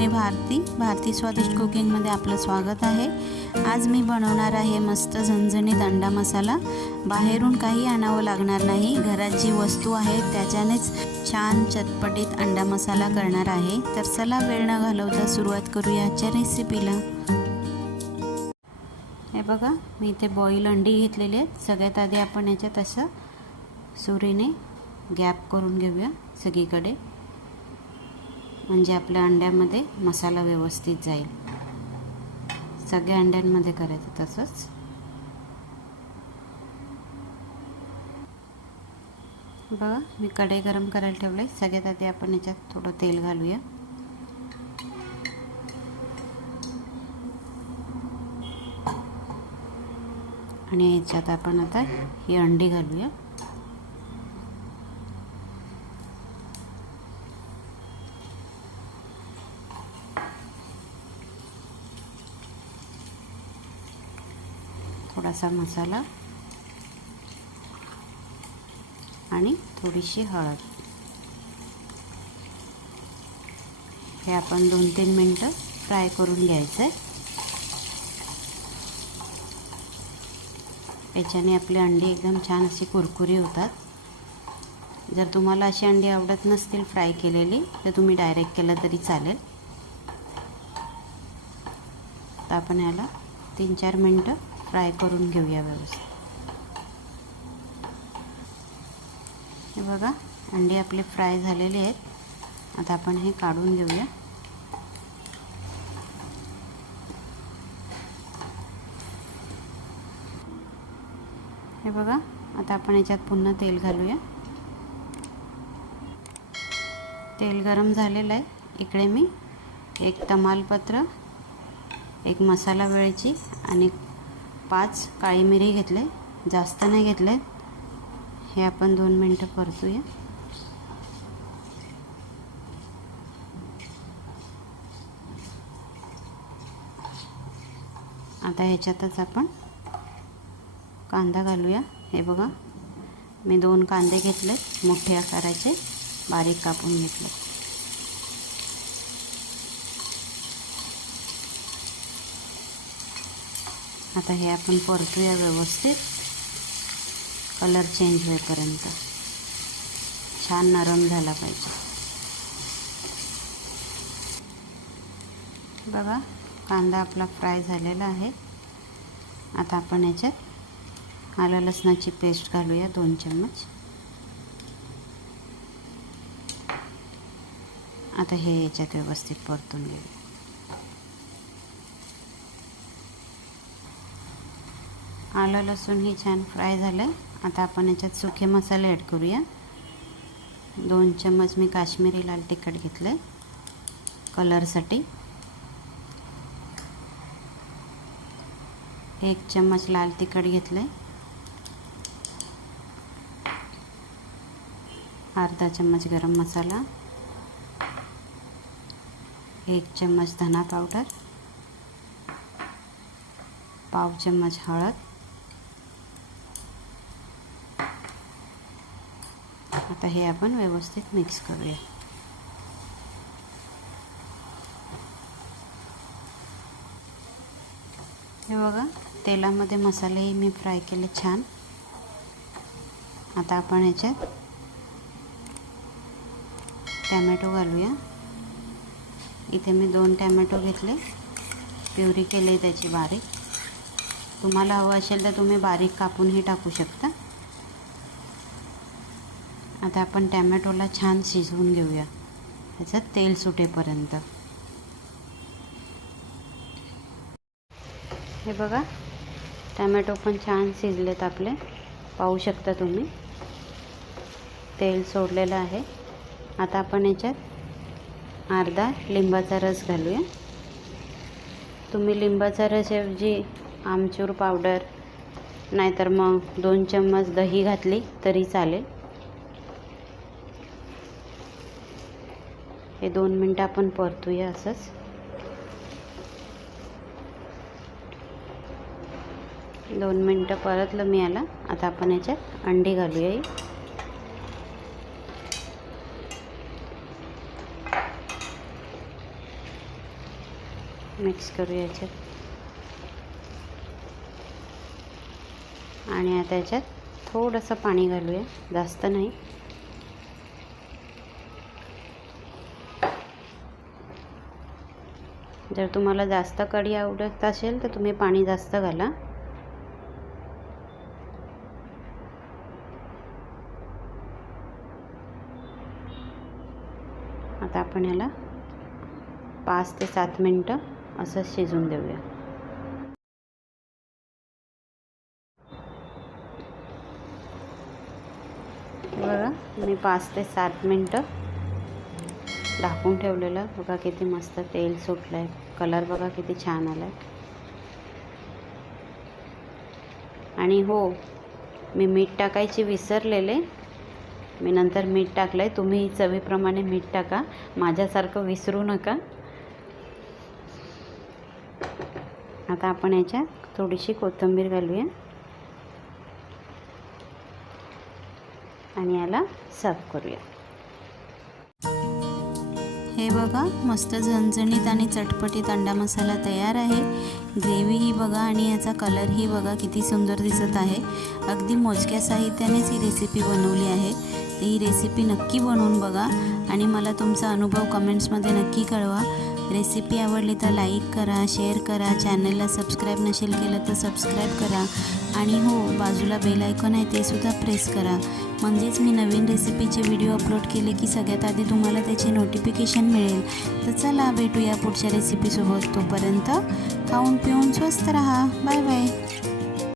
मी भारती स्वादिष्ट कुकिंगमध्ये आपलं स्वागत आहे। आज मी बनवणार आहे मस्त झणझणीत अंडा मसाला। बाहेरून काही आणावं लागणार नाही, घरात जी वस्तू आहेत त्याच्यानेच छान चटपटीत अंडा मसाला करणार आहे। तर चला वेळ न घालवता सुरुवात करूया आजच्या रेसिपीला। हे बघा, मी इथे बॉईल अंडी घेतलेली आहेत। सगळ्यात आधी आपण याच्यात असं सुरीने गॅप करून घेऊया सगळीकडे, म्हणजे आपल्या अंड्यामध्ये मसाला व्यवस्थित जाईल। सगळ्या अंड्यांमध्ये करायचं तसंच। बघा, मी कढई गरम करायला ठेवले। सगळ्यात आधी आपण याच्यात थोडं तेल घालूया। आणि याच्यात आपण आता ही अंडी घालूया। थोडासा मसाला आणि थोडीशी हळद, हे आपण 2-3 मिनिटं फ्राय करून घ्यायचं आहे। याच्याने आपली अंडी एकदम छान अशी कुरकुरी होतात। जर तुम्हाला अशी अंडी आवडत नसतील फ्राय केलेली, तर तुम्ही डायरेक्ट केलं तरी चालेल। तर आपण याला 3-4 मिनिटं फ्राय करून घेऊया व्यवस्थित। हे बघा, अंडी आपले फ्राय झालेले आहेत। आता आपण हे काढून घेऊया। हे बघा, आता आपण याच्यात पुन्हा तेल घालूया। तेल गरम झालेलं आहे। इकडे मी एक तमालपत्र, एक मसाला वेलची आणि 5 काळी मिरी घेतले, जास्त नाही घेतले। हे आपण 2 मिनिटं परतूया। आता ह्याच्यातच आपण कांदा घालूया। हे बघा, मी 2 कांदे घेतले, मोठे आकाराचे, बारीक कापून घेतले। आता हे आपण परतूया व्यवस्थित, कलर चेंज होईपर्यंत। छान नरम झाला पाहिजे। बघा, कांदा आपला फ्राय झालेला आहे। आता आपण याच्यात आलं लसणाची पेस्ट घालूया 2 चम्मच। आता हे याच्यात व्यवस्थित परतून घेऊया। आलं लसूण ही छान फ्राय झालं। आता आपण याच्यात सुके मसाले ॲड करूया। 2 चम्मच मी काश्मीरी लाल तिखट घेतले कलरसाठी, 1 चम्मच लाल तिखट घेतले, अर्धा चम्मच गरम मसाला, 1 चम्मच धना पावडर, पाव चम्मच हळद। आता हे आपण व्यवस्थित मिक्स करूया। हे बघा, तेलामध्ये मसालेही मी फ्राय केले छान। आता आपण याच्यात टॅमॅटो घालूया। इथे मी 2 टॅमॅटो घेतले, प्युरी केले त्याची बारीक। तुम्हाला हवं असेल तर तुम्ही बारीक कापूनही टाकू शकता। आता आपण टॅमॅटोला छान शिजवून घेऊया, त्याच्यात तेल सुटेपर्यंत। हे बघा, टॅमॅटो पण छान शिजलेत आपले, पाहू शकता तुम्ही। तेल सोडलेलं आहे। आता आपण याच्यात अर्धा लिंबाचा रस घालूया। तुम्ही लिंबाचा रसऐवजी आमचूर पावडर नाहीतर मग 2 चम्मच दही घातली तरी चालेल। हे 2 मिनिटं आपण परतूया असंच। दोन मिनिटं परतलं मी याला। आता आपण याच्यात अंडी घालूया। मिक्स करूया याच्यात. आणि आता याच्यात थोडंसं पाणी घालूया, जास्त नाही. जर तुम्हाला जास्त कढी आवडत असेल तर तुम्ही पाणी जास्त घाला. आता आपण याला 5 ते 7 मिनटं असं शिजून देऊया. बघा मी 5 ते 7 मिनटं ढाकून ठेवलेलं. बघा किती मस्त तेल सुटलं आहे. कलर बघा किती छान आला आहे. आणि हो, मी मीठ टाकायची विसरलेले. मी नंतर मीठ टाकलं आहे. तुम्ही चवीप्रमाणे मीठ टाका, माझ्यासारखं विसरू नका. आता आपण याच्यात थोडीशी कोथिंबीर घालूया आणि याला सर्व करूया. हे बघा मस्त झणझणीत आणि चटपटीत अंडा मसाला तयार आहे. ग्रेव्हीही बघा आणि याचा कलरही बघा किती सुंदर दिसत आहे. अगदी मोजक्या साहित्यानेच ही रेसिपी बनवली आहे. तर ही रेसिपी नक्की बनवून बघा आणि मला तुमचा अनुभव कमेंट्समध्ये नक्की कळवा. रेसिपी आवडली तर लाईक करा, शेअर करा, चॅनलला सबस्क्राईब नसेल केलं तर सबस्क्राईब करा. आणि हो, बाजूला बेल आयकॉन आहे ते सुद्धा प्रेस करा, म्हणजेच मी नवीन रेसिपीचे व्हिडिओ अपलोड केले की सगळ्यात आधी तुम्हाला त्याचे नोटिफिकेशन मिळेल. तर चला भेटूया पुढच्या रेसिपीसोबत. तोपर्यंत खाऊन पिऊन स्वस्त रहा. Bye bye.